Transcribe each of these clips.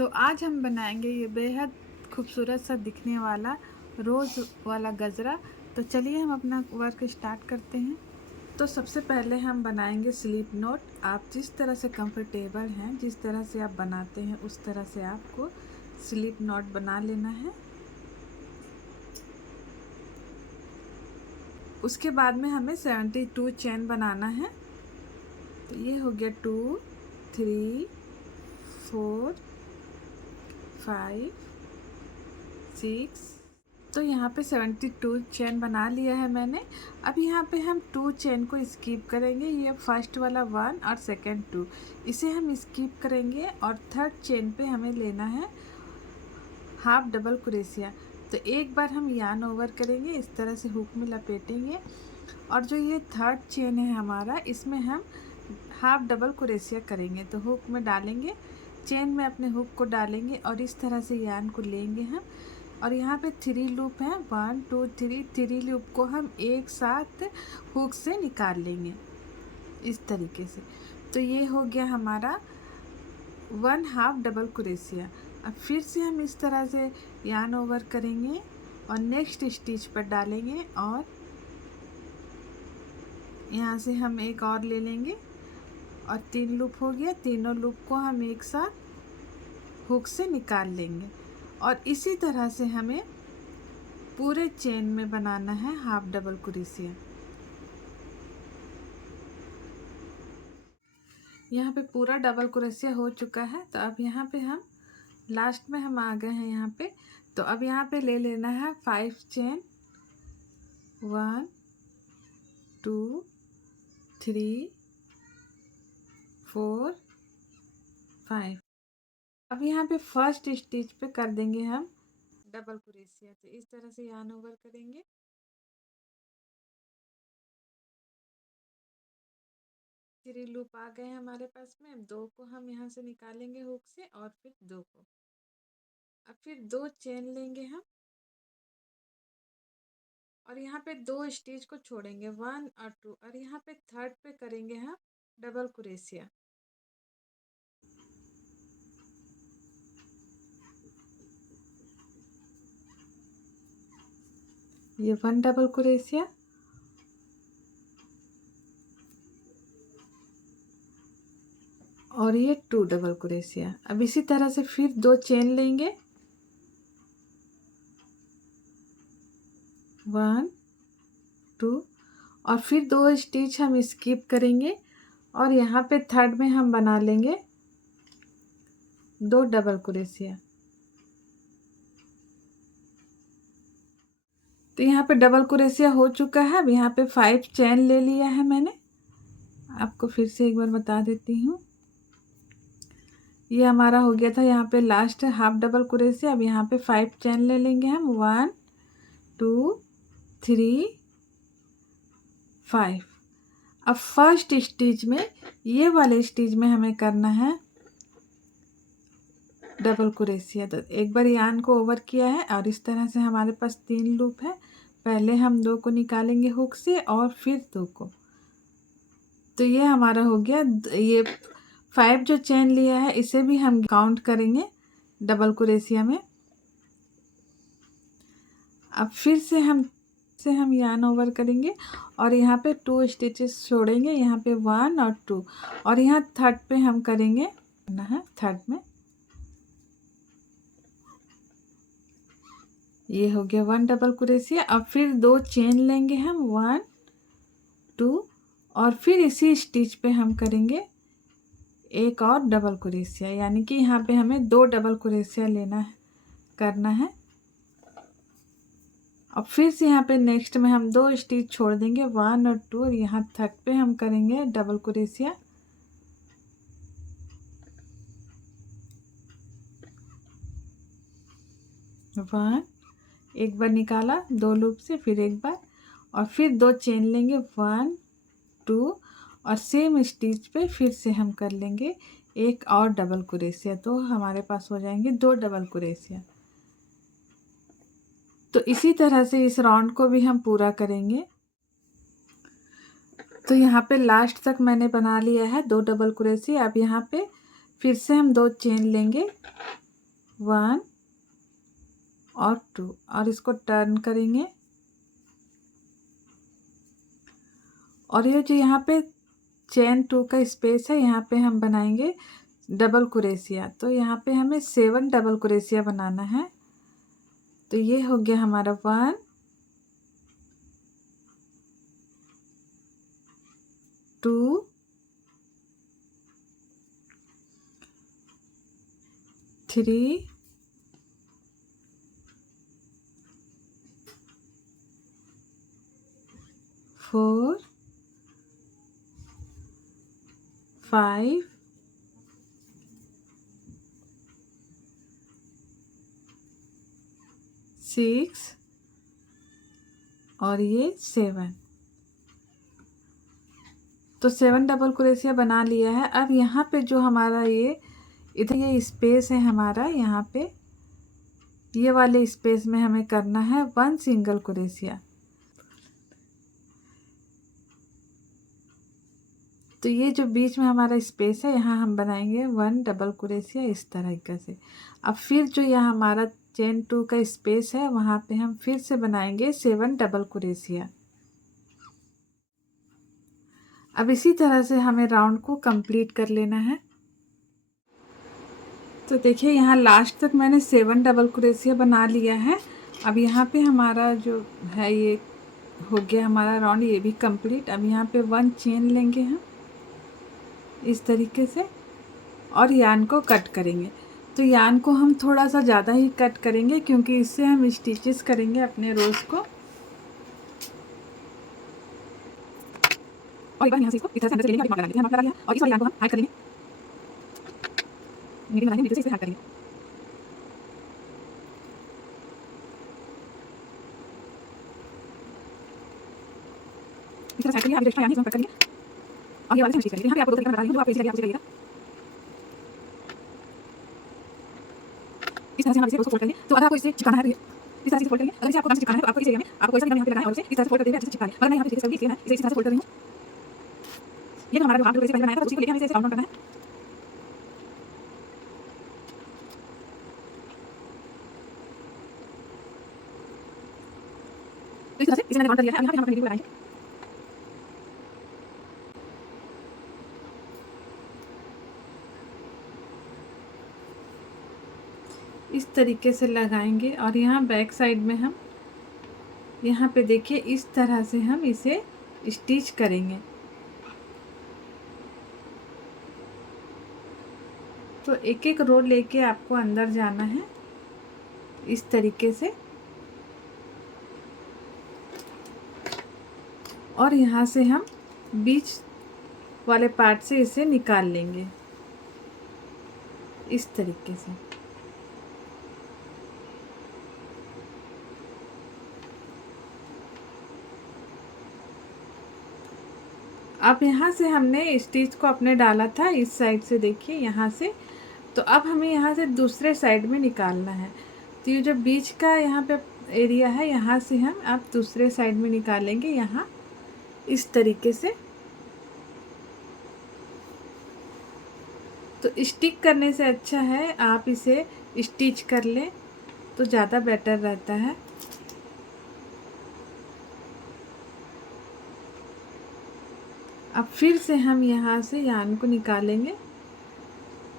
तो आज हम बनाएंगे ये बेहद खूबसूरत सा दिखने वाला रोज़ वाला गजरा। तो चलिए हम अपना वर्क स्टार्ट करते हैं। तो सबसे पहले हम बनाएंगे स्लीप नोट। आप जिस तरह से कंफर्टेबल हैं, जिस तरह से आप बनाते हैं, उस तरह से आपको स्लीप नोट बना लेना है। उसके बाद में हमें 72 चेन बनाना है। तो ये हो गया 2 3 4 5 6। तो यहाँ पे 72 चेन बना लिया है मैंने। अब यहाँ पे हम 2 चेन को स्किप करेंगे। ये फर्स्ट वाला 1 और सेकंड 2, इसे हम स्किप करेंगे और थर्ड चेन पे हमें लेना है हाफ डबल क्रोशिया। तो एक बार हम यार्न ओवर करेंगे, इस तरह से हुक में लपेटेंगे और जो ये थर्ड चेन है हमारा, इसमें हम हाफ डबल क्रोशिया करेंगे। तो हुक में डालेंगे, चेन में अपने हुक को डालेंगे और इस तरह से यार्न को लेंगे हम। और यहाँ पे 3 लूप हैं, 1 2 3। 3 लूप को हम एक साथ हुक से निकाल लेंगे इस तरीके से। तो ये हो गया हमारा 1 हाफ डबल क्रोशिया। अब फिर से हम इस तरह से यार्न ओवर करेंगे और नेक्स्ट स्टिच पर डालेंगे और यहाँ से हम एक और ले लेंगे और 3 लूप हो गया। तीनों लूप को हम एक साथ हुक से निकाल लेंगे और इसी तरह से हमें पूरे चेन में बनाना है हाफ डबल क्रोशिया। यहाँ पे पूरा डबल क्रोशिया हो चुका है। तो अब यहाँ पे हम लास्ट में हम आ गए हैं यहाँ पे। तो अब यहाँ पे ले लेना है 5 चेन, 1 2 3 4 5। अब यहाँ पे फर्स्ट स्टिच पे कर देंगे हम डबल क्रोशिया। तो इस तरह से यार्न ओवर करेंगे। थ्री लूप आ गए हमारे पास में। 2 को हम यहाँ से निकालेंगे हुक से और फिर 2 को। अब फिर 2 चेन लेंगे हम और यहाँ पे 2 स्टिच को छोड़ेंगे, 1 और 2, और यहाँ पे थर्ड पे करेंगे हम डबल क्रोशिया। ये 1 डबल क्रोशिया और ये 2 डबल क्रोशिया। अब इसी तरह से फिर 2 चेन लेंगे, 1 2, और फिर 2 स्टिच हम स्किप करेंगे और यहाँ पे थर्ड में हम बना लेंगे 2 डबल क्रोशिया। तो यहाँ पे डबल क्रोशिया हो चुका है। अब यहाँ पे 5 चेन ले लिया है मैंने। आपको फिर से एक बार बता देती हूँ। ये हमारा हो गया था यहाँ पे लास्ट हाफ डबल क्रोशिया। अब यहाँ पे 5 चेन ले लेंगे हम, 1 2 3 5। अब फर्स्ट स्टिच में, ये वाले स्टिच में हमें करना है डबल क्रोशिया। तो एक बार यार्न को ओवर किया है और इस तरह से हमारे पास 3 लूप है। पहले हम 2 को निकालेंगे हुक से और फिर 2 को। तो ये हमारा हो गया। ये 5 जो चेन लिया है इसे भी हम काउंट करेंगे डबल क्रोशिया में। अब फिर से हम यार्न ओवर करेंगे और यहाँ पे 2 स्टिचेस छोड़ेंगे, यहाँ पे 1 और 2, और यहाँ थर्ड पे हम करेंगे ना है थर्ड में। ये हो गया 1 डबल क्रोशिया। अब फिर 2 चेन लेंगे हम, 1 2, और फिर इसी स्टिच पे हम करेंगे एक और डबल क्रोशिया, यानी कि यहाँ पे हमें 2 डबल क्रोशिया लेना है, करना है। अब फिर से यहाँ पे नेक्स्ट में हम 2 स्टिच छोड़ देंगे, 1 और 2, और यहाँ थर्ड पे हम करेंगे डबल क्रोशिया। वन, एक बार निकाला 2 लूप से, फिर एक बार, और फिर 2 चेन लेंगे, 1 2, और सेम स्टिच पे फिर से हम कर लेंगे एक और डबल क्रोशिया। तो हमारे पास हो जाएंगे 2 डबल क्रोशिया। तो इसी तरह से इस राउंड को भी हम पूरा करेंगे। तो यहाँ पे लास्ट तक मैंने बना लिया है 2 डबल क्रोशिया। अब यहाँ पे फिर से हम 2 चेन लेंगे, 1 और 2 और इसको टर्न करेंगे। और ये जो यहाँ पे चेन 2 का स्पेस है, यहाँ पे हम बनाएंगे डबल क्रोशिया। तो यहाँ पे हमें 7 डबल क्रोशिया बनाना है। तो ये हो गया हमारा 1 2 3 4 5 6 और ये 7। तो 7 डबल क्रोशिया बना लिया है। अब यहाँ पे जो हमारा ये इधर ये स्पेस है हमारा, यहाँ पे ये वाले स्पेस में हमें करना है 1 सिंगल क्रोशिया। तो ये जो बीच में हमारा स्पेस है, यहाँ हम बनाएंगे 1 डबल क्रोशिया इस तरीके से। अब फिर जो यहाँ हमारा चेन 2 का स्पेस है, वहाँ पे हम फिर से बनाएंगे 7 डबल क्रोशिया। अब इसी तरह से हमें राउंड को कंप्लीट कर लेना है। तो देखिए यहाँ लास्ट तक मैंने 7 डबल क्रोशिया बना लिया है। अब यहाँ पे हमारा जो है ये हो गया हमारा राउंड, ये भी कंप्लीट। अब यहाँ पे 1 चेन लेंगे हम इस तरीके से और यान को कट करेंगे। तो यान को हम थोड़ा सा ज़्यादा ही कट करेंगे क्योंकि इससे हम स्टिचेस करेंगे अपने रोज़ को। और एक बार यहाँ से इसको इस तरह से अंदर से लेंगे और एक मार्क लगा लेंगे। मार्क लगा लिया और इस वाले यान को हम हाइड कर लेंगे, नीचे बनाएंगे, नीचे से इसे हाइड करेंगे। इस तरह से हाइड करिए। अभी एक्स्ट्रा यान है इसको हम कट करेंगे और ये वाले से हम स्टिच करेंगे। यहाँ पे आपको 2 तरीका बता रही हूँ, जो आपको इजी लगे आप उसे करिएगा। इस तरह से हम इसे उसको फोल्ड करेंगे। तो अगर आपको इसे चिपकाना है इस तरह से फोल्ड करेंगे। अगर इसे आपको कम से चिपकाना है तो आपको इस एरिया में आपको ऐसा निकाल यहाँ पे लगाना है और इसे इस तरह से फोल्ड कर देंगे, अच्छे से चिपका लें। अगर मैं यहाँ पे इसे इसलिए मैं इसे इस तरह से फोल्ड कर रही हूँ। ये जो हमारा जो हाफ डबल क्रोशिया पहले बनाया था उसी को लेके हमें इसे राउंड करना है। तो इस तरह से इसे मैंने राउंड कर लिया है। अब यहाँ पे हम अपनी वीडियो लगाएंगे। इस तरीके से लगाएंगे और यहाँ बैक साइड में हम यहाँ पे देखिए इस तरह से हम इसे स्टिच करेंगे। तो एक एक रो लेके आपको अंदर जाना है इस तरीके से और यहाँ से हम बीच वाले पार्ट से इसे निकाल लेंगे इस तरीके से। अब यहाँ से हमने स्टिच को अपने डाला था इस साइड से, देखिए यहाँ से। तो अब हमें यहाँ से दूसरे साइड में निकालना है। तो ये जो बीच का यहाँ पे एरिया है, यहाँ से हम अब दूसरे साइड में निकालेंगे यहाँ इस तरीके से। तो स्टिक करने से अच्छा है आप इसे स्टिच कर लें तो ज़्यादा बेटर रहता है। अब फिर से हम यहाँ से यान को निकालेंगे।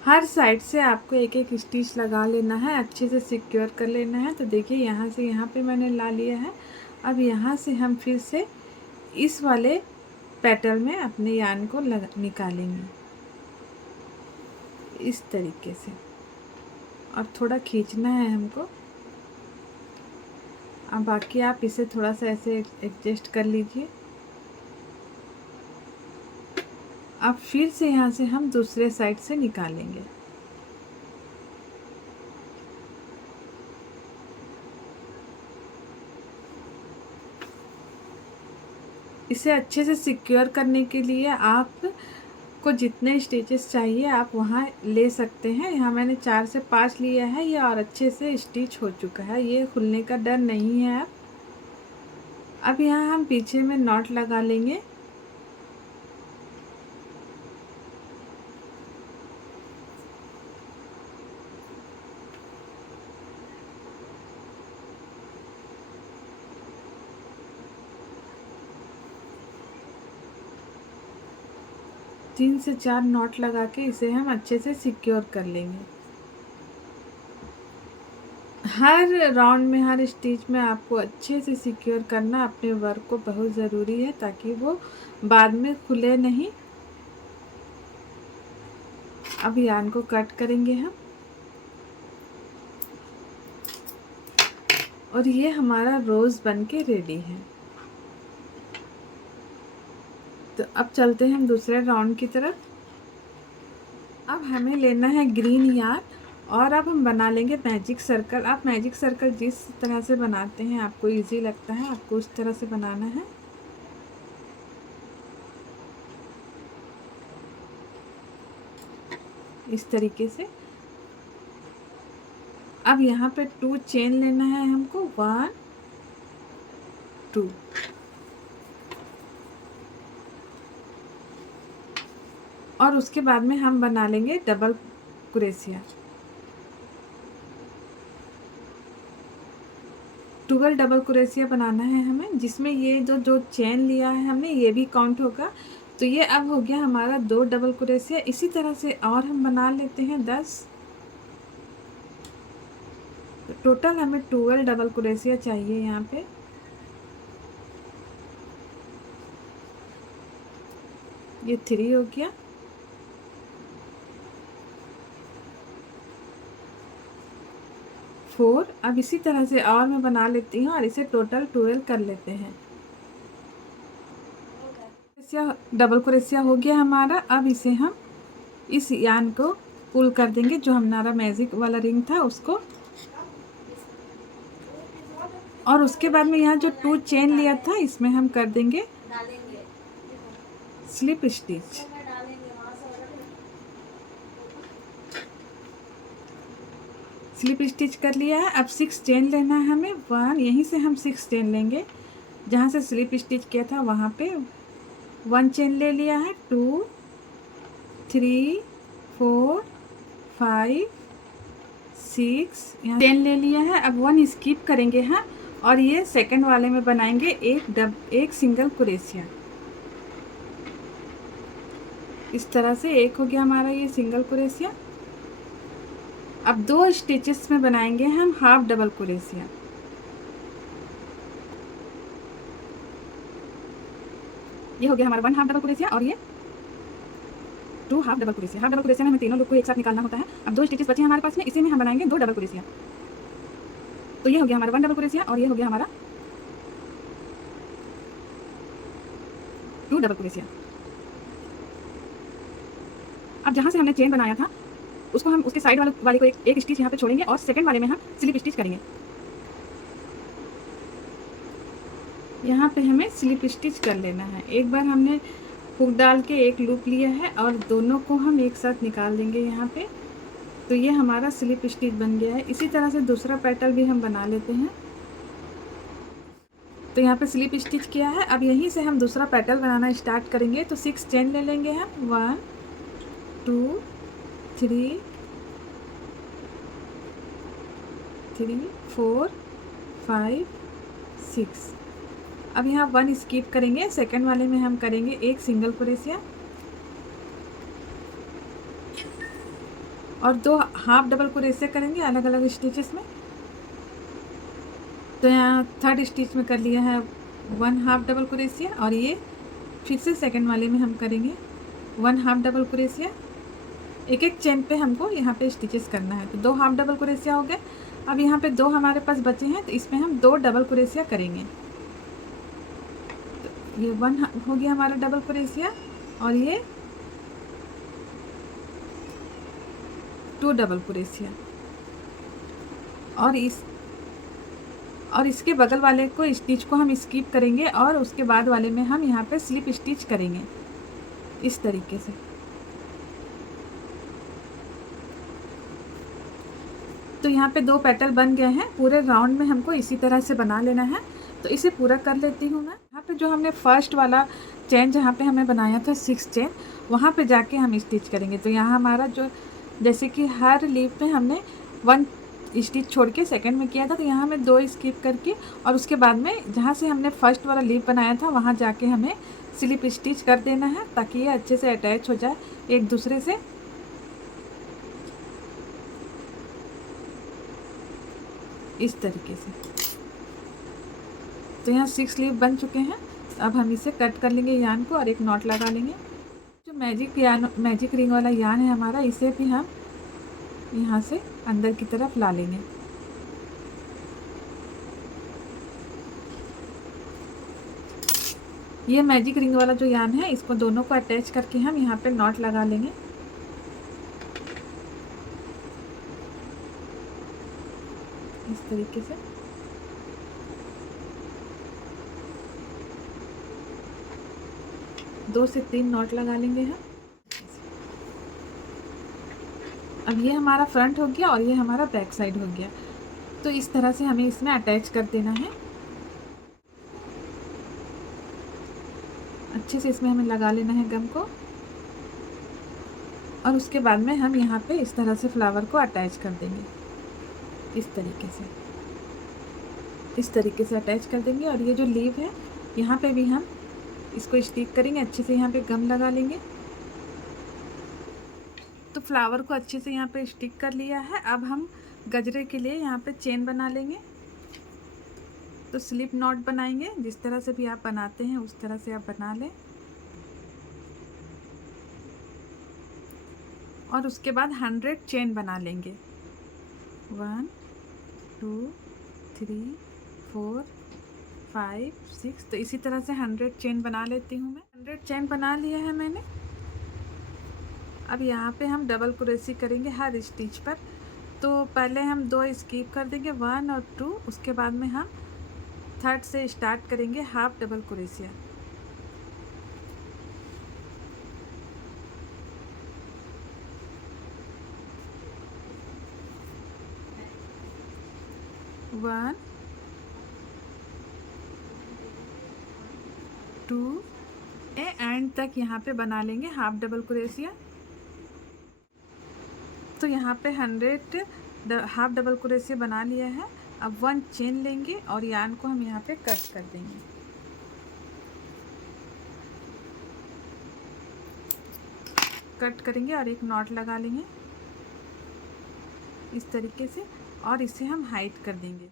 हर साइड से आपको एक एक स्टिच लगा लेना है, अच्छे से सिक्योर कर लेना है। तो देखिए यहाँ से यहाँ पे मैंने ला लिया है। अब यहाँ से हम फिर से इस वाले पैटर्न में अपने यान को निकालेंगे इस तरीके से और थोड़ा खींचना है हमको। अब बाकी आप इसे थोड़ा सा ऐसे एडजस्ट कर लीजिए। अब फिर से यहाँ से हम दूसरे साइड से निकालेंगे। इसे अच्छे से सिक्योर करने के लिए आप को जितने स्टिचेस चाहिए आप वहाँ ले सकते हैं। यहाँ मैंने 4 से 5 लिया है ये और अच्छे से स्टिच हो चुका है, ये खुलने का डर नहीं है। अब यहाँ हम पीछे में नॉट लगा लेंगे। 3 से 4 नॉट लगा के इसे हम अच्छे से सिक्योर कर लेंगे। हर राउंड में, हर स्टिच में आपको अच्छे से सिक्योर करना अपने वर्क को बहुत ज़रूरी है, ताकि वो बाद में खुले नहीं। अब यार्न को कट करेंगे हम, और ये हमारा रोज़ बन के रेडी है। तो अब चलते हैं हम दूसरे राउंड की तरफ। अब हमें लेना है ग्रीन यार्न, और अब हम बना लेंगे मैजिक सर्कल। आप मैजिक सर्कल जिस तरह से बनाते हैं, आपको इजी लगता है, आपको उस तरह से बनाना है। इस तरीके से। अब यहाँ पे 2 चेन लेना है हमको, 1 2। और उसके बाद में हम बना लेंगे डबल क्रोशिया। 12 डबल क्रोशिया बनाना है हमें, जिसमें ये जो चेन लिया है हमने, ये भी काउंट होगा। तो ये अब हो गया हमारा 2 डबल क्रोशिया। इसी तरह से और हम बना लेते हैं 10। तो टोटल हमें 12 डबल क्रोशिया चाहिए यहाँ पे। ये 3 हो गया, 4। अब इसी तरह से और मैं बना लेती हूँ, और इसे टोटल 12 कर लेते हैं। डबल क्रोशिया हो गया हमारा। अब इसे हम इस यार्न को पुल कर देंगे, जो हमारा मैजिक वाला रिंग था उसको। और उसके बाद में यहाँ जो 2 चेन लिया था, इसमें हम कर देंगे स्लिप स्टिच। स्लिप स्टिच कर लिया है। अब 6 चेन लेना है हमें, 1। यहीं से हम 6 चेन लेंगे, जहाँ से स्लिप स्टिच किया था वहाँ पे 1 चेन ले लिया है। 2 3 4 5 6 यहाँ चेन ले लिया है। अब 1 स्किप करेंगे हम, और ये सेकंड वाले में बनाएंगे एक सिंगल क्रोशिया। इस तरह से एक हो गया हमारा ये सिंगल क्रोशिया। अब 2 स्टिचेस में बनाएंगे हम हाफ डबल क्रोशिया। ये हो गया हमारा 1 हाफ डबल क्रोशिया, और ये 2 half double crochet. Half double crochet में हमें तीनों लूप को एक साथ निकालना होता है। अब 2 स्टिचेस बचे हैं हमारे पास में, इसी में हम बनाएंगे 2 डबल क्रोशिया। तो ये हो गया हमारा 1 डबल क्रोशिया, और ये हो गया हमारा 2 डबल क्रोशिया। अब जहाँ से हमने चेन बनाया था, उसको हम उसके साइड वाले को एक स्टिच यहाँ पे छोड़ेंगे, और सेकंड वाले में हम स्लिप स्टिच करेंगे। यहाँ पे हमें स्लिप स्टिच कर लेना है। एक बार हमने हुक डाल के एक लूप लिया है, और दोनों को हम एक साथ निकाल देंगे यहाँ पे। तो ये हमारा स्लिप स्टिच बन गया है। इसी तरह से दूसरा पेटल भी हम बना लेते हैं। तो यहाँ पे स्लिप स्टिच किया है। अब यहीं से हम दूसरा पेटल बनाना स्टार्ट करेंगे। तो 6 चेन ले लेंगे हम, 1 2 3 4 5 6। अब यहाँ 1 स्किप करेंगे, सेकंड वाले में हम करेंगे एक सिंगल क्रोशिया, और 2 हाफ डबल क्रोशिया करेंगे अलग अलग स्टिचेस में। तो यहाँ थर्ड स्टिच में कर लिया है 1 हाफ डबल क्रोशिया, और ये फिर से सेकंड वाले में हम करेंगे 1 हाफ डबल क्रोशिया। एक एक चेन पे हमको यहाँ पे स्टिचेस करना है। तो 2 हाफ डबल क्रोशिया हो गए। अब यहाँ पे 2 हमारे पास बचे हैं, तो इसमें हम 2 डबल क्रोशिया करेंगे। तो ये 1 हो गया हमारा डबल क्रोशिया, और ये 2 डबल क्रोशिया। और इसके बगल वाले को स्टिच को हम स्किप करेंगे, और उसके बाद वाले में हम यहाँ पे स्लिप स्टिच करेंगे इस तरीके से। तो यहाँ पे 2 पेटल बन गए हैं। पूरे राउंड में हमको इसी तरह से बना लेना है। तो इसे पूरा कर लेती हूँ मैं। यहाँ पे जो हमने फर्स्ट वाला चेन जहाँ पे हमें बनाया था 6 चेन, वहाँ पे जाके हम स्टिच करेंगे। तो यहाँ हमारा जो जैसे कि हर लीफ पे हमने 1 स्टिच छोड़ के सेकंड में किया था, तो यहाँ हमें 2 स्किप करके, और उसके बाद में जहाँ से हमने फर्स्ट वाला लीफ बनाया था वहाँ जाके हमें स्लिप स्टिच कर देना है ताकि ये अच्छे से अटैच हो जाए एक दूसरे से। इस तरीके से। तो यहाँ 6 स्लीव बन चुके हैं। अब हम इसे कट कर लेंगे यान को और एक नॉट लगा लेंगे। जो मैजिक रिंग वाला यान है हमारा, इसे भी हम यहाँ से अंदर की तरफ ला लेंगे। ये मैजिक रिंग वाला जो यान है, इसको दोनों को अटैच करके हम यहाँ पे नॉट लगा लेंगे। इस तरीके से। दो से 3 नॉट लगा लेंगे हम। अब ये हमारा फ्रंट हो गया और ये हमारा बैक साइड हो गया। तो इस तरह से हमें इसमें अटैच कर देना है। अच्छे से इसमें हमें लगा लेना है गम को। और उसके बाद में हम यहाँ पे इस तरह से फ्लावर को अटैच कर देंगे। इस तरीके से अटैच कर देंगे। और ये जो लीव है, यहाँ पे भी हम इसको स्टिक करेंगे। अच्छे से यहाँ पे गम लगा लेंगे। तो फ्लावर को अच्छे से यहाँ पे स्टिक कर लिया है। अब हम गजरे के लिए यहाँ पे चेन बना लेंगे। तो स्लिप नॉट बनाएंगे। जिस तरह से भी आप बनाते हैं उस तरह से आप बना लें। और उसके बाद 100 चेन बना लेंगे। 1 2 3 4 5 6। तो इसी तरह से 100 चेन बना लेती हूँ मैं। 100 चेन बना लिया है मैंने। अब यहाँ पे हम डबल क्रोशे करेंगे हर स्टिच पर। तो पहले हम 2 स्किप कर देंगे, 1 और 2। उसके बाद में हम 3rd से स्टार्ट करेंगे half double crochet. One 2 and तक यहाँ पे बना लेंगे हाफ डबल क्रोशिया। तो यहाँ पे 100 हाफ डबल क्रोशिया बना लिया है। अब 1 चेन लेंगे और यान को हम यहाँ पे कट कर देंगे। कट करेंगे और एक नॉट लगा लेंगे इस तरीके से। और इसे हम हाइड कर देंगे।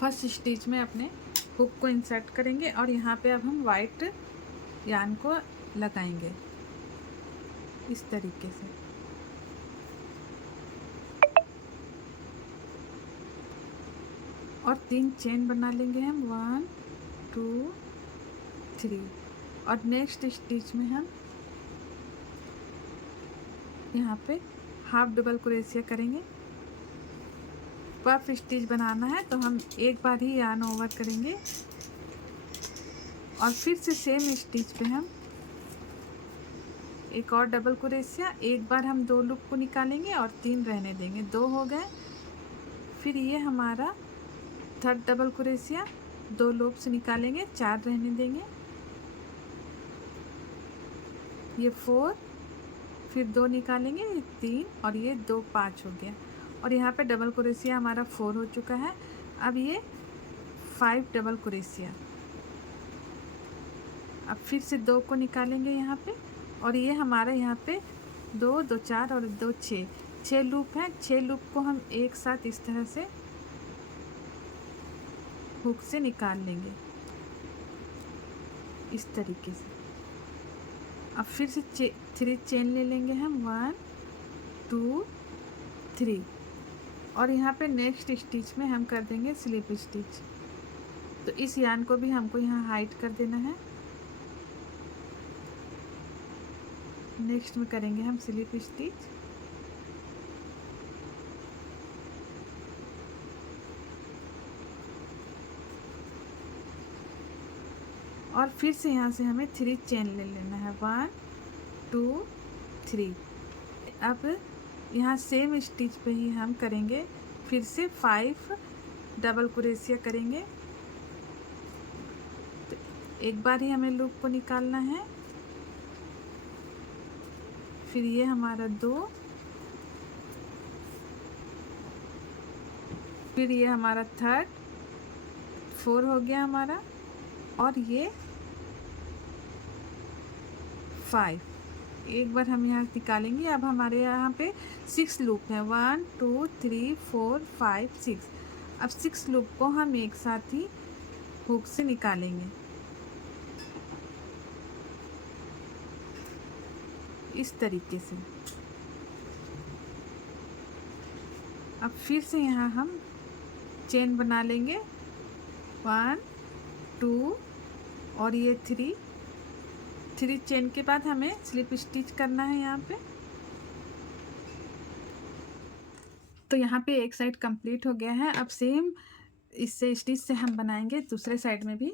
फर्स्ट स्टिच में अपने हुक को इंसर्ट करेंगे और यहाँ पे अब हम वाइट यान को लगाएंगे इस तरीके से। और 3 चेन बना लेंगे हम, 1 2 3। और नेक्स्ट स्टिच में हम यहाँ पे हाफ डबल क्रोशिया करेंगे। पफ स्टिच बनाना है तो हम एक बार ही यार्न ओवर करेंगे और फिर से सेम स्टिच पे हम एक और डबल क्रोशिया। एक बार हम 2 लूप को निकालेंगे और 3 रहने देंगे। 2 हो गए। फिर ये हमारा 3rd डबल क्रोशिया, 2 लूप से निकालेंगे, 4 रहने देंगे। ये 4, फिर 2 निकालेंगे, 3 और ये 2 5 हो गया। और यहाँ पे डबल क्रोशिया हमारा 4 हो चुका है। अब ये 5 डबल क्रोशिया। अब फिर से 2 को निकालेंगे यहाँ पे। और ये हमारा यहाँ पे 2 2 4 और 2 6 लूप हैं। 6 लूप को हम एक साथ इस तरह से हुक से निकाल लेंगे इस तरीके से। अब फिर से 3 चेन ले लेंगे हम, 1 2 3। और यहाँ पे नेक्स्ट स्टिच में हम कर देंगे स्लिप स्टिच। तो इस यान को भी हमको यहाँ हाइड कर देना है। नेक्स्ट में करेंगे हम स्लिप स्टिच। और फिर से यहाँ से हमें 3 चेन ले लेना है, 1 2 3। अब यहाँ सेम स्टिच पे ही हम करेंगे फिर से 5 डबल क्रोशिया करेंगे। तो एक बार ही हमें लूप को निकालना है। फिर ये हमारा 2, फिर ये हमारा 3rd 4 हो गया हमारा। और ये 5। एक बार हम यहाँ निकालेंगे। अब हमारे यहाँ पे 6 लूप हैं, 1 2 3 4 5 6। अब 6 लूप को हम एक साथ ही हुक से निकालेंगे इस तरीके से। अब फिर से यहाँ हम चेन बना लेंगे, 1 2 और ये 3 चेन के बाद हमें स्लिप स्टिच करना है यहाँ पे। तो यहाँ पे एक साइड कंप्लीट हो गया है। अब सेम इससे स्टिच से हम बनाएंगे दूसरे साइड में भी।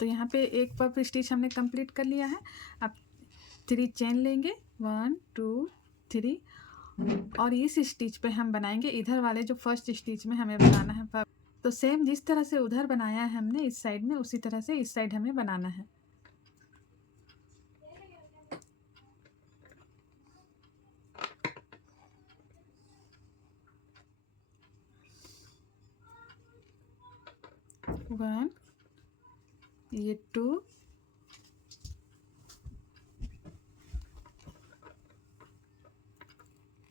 तो यहाँ पे एक पफ स्टिच हमने कंप्लीट कर लिया है। अब 3 चेन लेंगे, 1 2 3 और इस स्टिच पे हम बनाएंगे इधर वाले जो फर्स्ट स्टिच में हमें बनाना है पफ। तो सेम जिस तरह से उधर बनाया है हमने इस साइड में, उसी तरह से इस साइड हमें बनाना है। वन, ये 2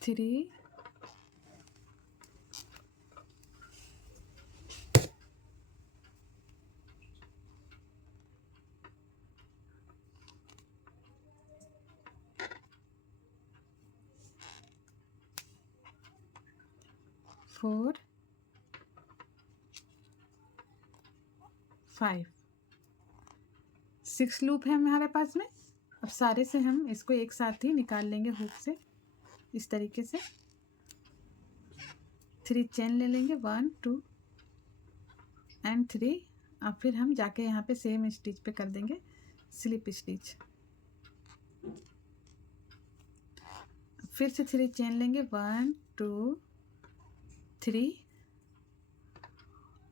3 4 5 6 लूप है हमारे पास में। अब सारे से हम इसको एक साथ ही निकाल लेंगे हुक से इस तरीके से। 3 चेन ले लेंगे, 1 2 एंड 3। अब फिर हम जाके यहाँ पे सेम स्टिच पे कर देंगे स्लिप स्टिच। फिर से 3 चेन लेंगे, 1 2 3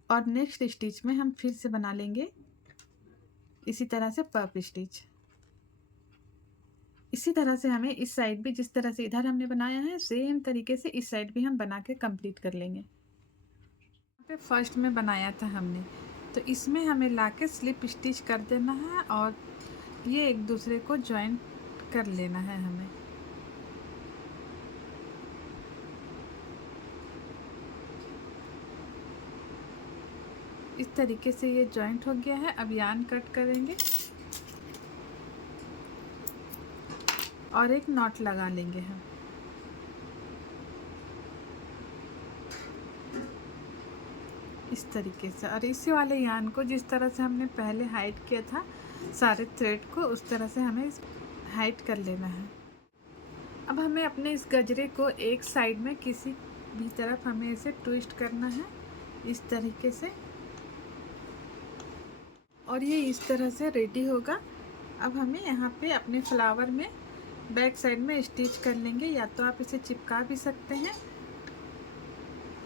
और नेक्स्ट स्टिच में हम फिर से बना लेंगे इसी तरह से पफ स्टिच। इसी तरह से हमें इस साइड भी जिस तरह से इधर हमने बनाया है सेम तरीके से इस साइड भी हम बना के कंप्लीट कर लेंगे। यहाँ पे फर्स्ट में बनाया था हमने, तो इसमें हमें लाके स्लिप स्टिच कर देना है और ये एक दूसरे को ज्वाइन कर लेना है हमें। इस तरीके से ये जॉइंट हो गया है। अब यार्न कट करेंगे और एक नॉट लगा लेंगे हम। इस तरीके से, और इसी वाले यार्न को जिस तरह से हमने पहले हाइड किया था सारे थ्रेड को, उस तरह से हमें हाइड कर लेना है। अब हमें अपने इस गजरे को एक साइड में किसी भी तरफ हमें इसे ट्विस्ट करना है इस तरीके से, और ये इस तरह से रेडी होगा। अब हमें यहाँ पे अपने फ्लावर में बैक साइड में स्टिच कर लेंगे। या तो आप इसे चिपका भी सकते हैं,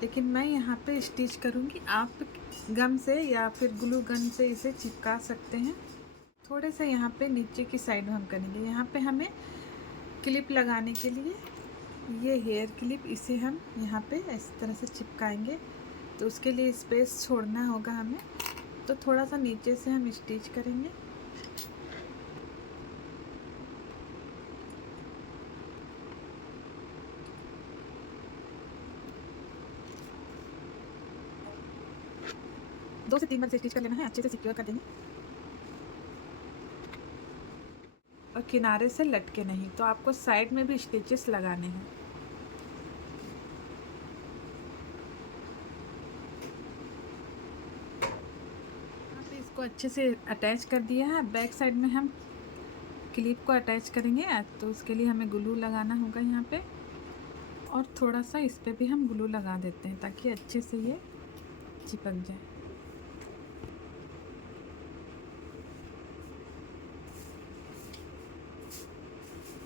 लेकिन मैं यहाँ पे स्टिच करूँगी। आप गम से या फिर ग्लू गन से इसे चिपका सकते हैं। थोड़े से यहाँ पे नीचे की साइड में हम करेंगे। यहाँ पे हमें क्लिप लगाने के लिए ये हेयर क्लिप, इसे हम यहाँ पे इस तरह से चिपकाएंगे। तो उसके लिए स्पेस छोड़ना होगा हमें, तो थोड़ा सा नीचे से हम स्टिच करेंगे। दो से 3 बार से स्टिच कर लेना है, अच्छे से सिक्योर कर देंगे। और किनारे से लटके नहीं, तो आपको साइड में भी स्टिचेस लगाने हैं। इसको अच्छे से अटैच कर दिया है। बैक साइड में हम क्लिप को अटैच करेंगे, तो उसके लिए हमें ग्लू लगाना होगा यहाँ पे, और थोड़ा सा इस पे भी हम ग्लू लगा देते हैं ताकि अच्छे से ये चिपक जाए।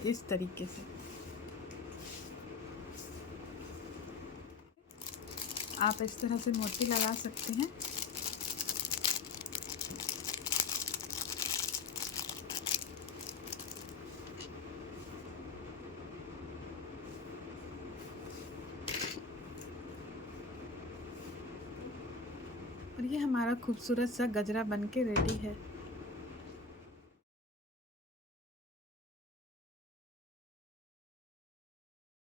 इस तरीके से आप इस तरह से मोती लगा सकते हैं। और ये हमारा खूबसूरत सा गजरा बन के रेडी है।